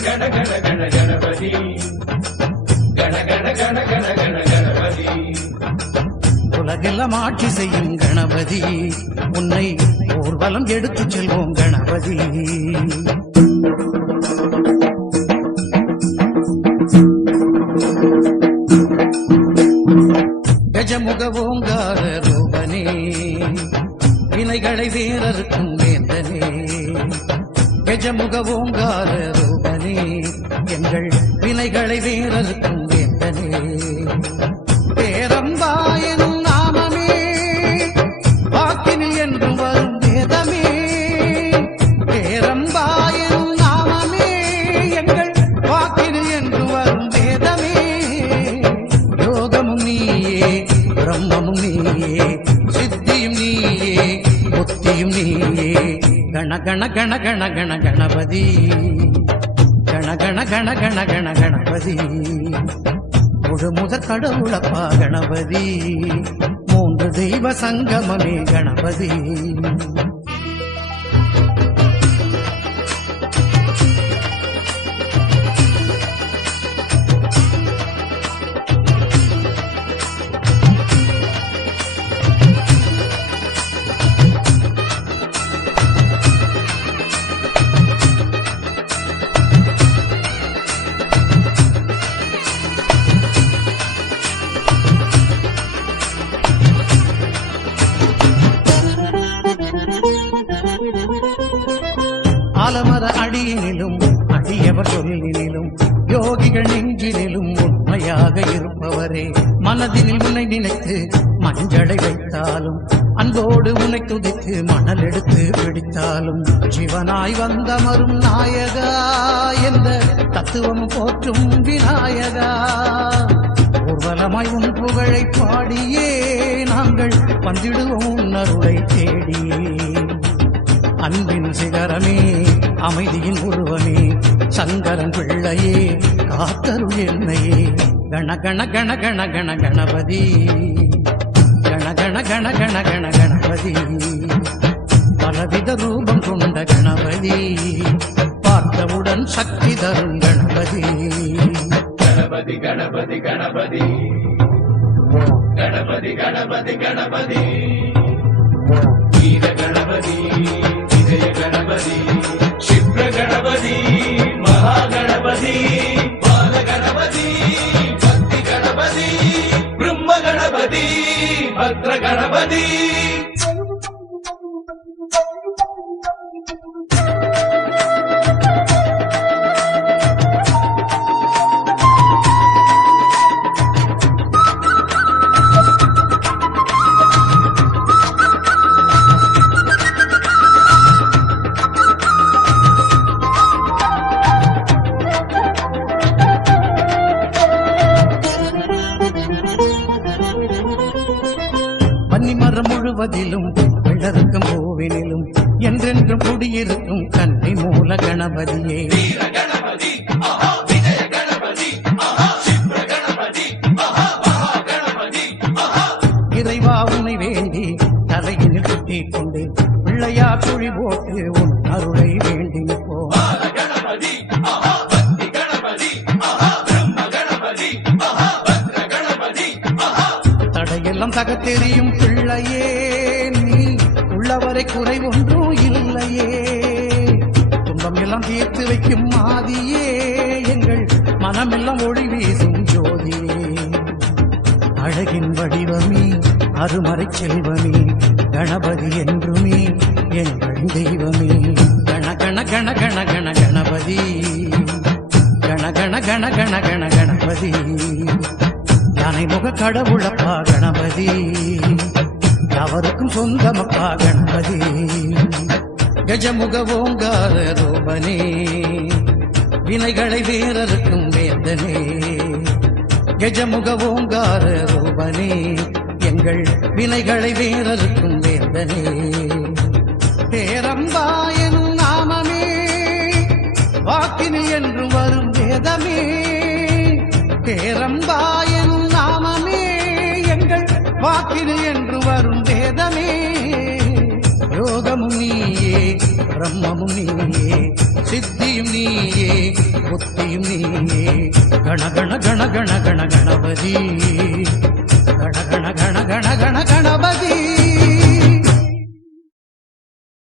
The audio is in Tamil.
கணபதி கண கண கண கண கண கணபதி உலகெல்லாம் ஆட்சி செய்யும் கணபதி உன்னை ஊர்வலம் எடுத்து செல்வோம் கணபதி கஜமுக ஓங்கார ரூபனே வினைகளை வேறறுக்கும் வேந்தனே கஜமுக ஓங்கார ரூபனே எங்கள் வினைகளை வீரருக்கும் வேந்தனே. பேரம்பாயனும் நாமமே வாக்கினில் என்றும் வரும் வேதமே. பேரம்பாயனும் நாமமே எங்கள் வாக்கினில் என்று வரும் வேதமே. யோகமும் நீயே பிரம்மமும் நீயே சித்தியும் நீயே புத்தியும் நீயே கண கண கண கண கண கணபதி. கண கண கண கண கண கணபதி. முழு முதற் கடவுளப்பா கணபதி. மூன்று தெய்வ சங்கமமே கணபதி. அடியினிலும் அடியவர் சொல்லினிலும் யோகிகள் நெஞ்சினிலும் உண்மையாக இருப்பவரே. மனதினில் உன்னை நினைத்து மஞ்சளை வைத்தாலும் அன்போடு உன்னை துதித்து மணல் எடுத்து பிடித்தாலும் சிவனாய் வந்தமரும் நாயகா என்ற தத்துவம் போற்றும் விநாயகா. ஊர்வலமாய் உன் புகழை பாடியே நாங்கள் வந்திடுவோம் அருளை தேடியே. அன்பின் சிகரமே அமைதியின் உருவமே சங்கரன் பிள்ளையே காத்தருள் என்னையே. கண கண கண கண கண கணபதி. கண கண கண கண கண கணபதி. பலவித ரூபம் கொண்ட கணபதி. பார்த்தவுடன் சக்தி தரும் கணபதி. கணபதி கணபதி கணபதி. கணபதி கணபதி கணபதி. பத்ர கணபதி முழுவதிலும் வெள்ளருக்கும் பூவினிலும் என்றென்றும் குடியிருக்கும் கண்ணை மூல கணபதியே. இறைவா உன்னை வேண்டி தலையினில் சுட்டிக் கொண்டு பிள்ளையா குழி போட்டு உன் அருளை வேண்டி நிற்போம் பால கணபதி ஒன்றும் துன்பம் எல்லாம் தீர்த்து வைக்கும் மாதியே. எங்கள் மனமெல்லாம் ஒளி வீசும் ஜோதியே. அழகின் வடிவமே அருமறை செல்வமே கணபதி என்றுமே எங்கள் தெய்வமே. கண கண கண கண கண கணபதி. கண கண கண கண கண கணபதி. யானை முக கடவுளப்பா கணபதி. அவருக்கும் சொந்தமப்பா கணபதி. கஜமுக ஓங்கார ரூபனே வினைகளை வீரருக்கும் வேந்தனே. கஜமுக ஓங்கார ரூபனே எங்கள் வினைகளை வீரருக்கும் வேந்தனே. பேரம்பாயனும் நாமமே. வாக்கினி என்று வரும் வேதமே. பேரம்பாயனும் நாமமே. எங்கள் வாக்கினி என்று வரும் வேதமே யோகமும் நீயே பிரம்மமும் நீயே சித்தியும் நீயே புத்தியும் நீயே கண கண கண கண கண கணபதி கண கண கண கண கண கண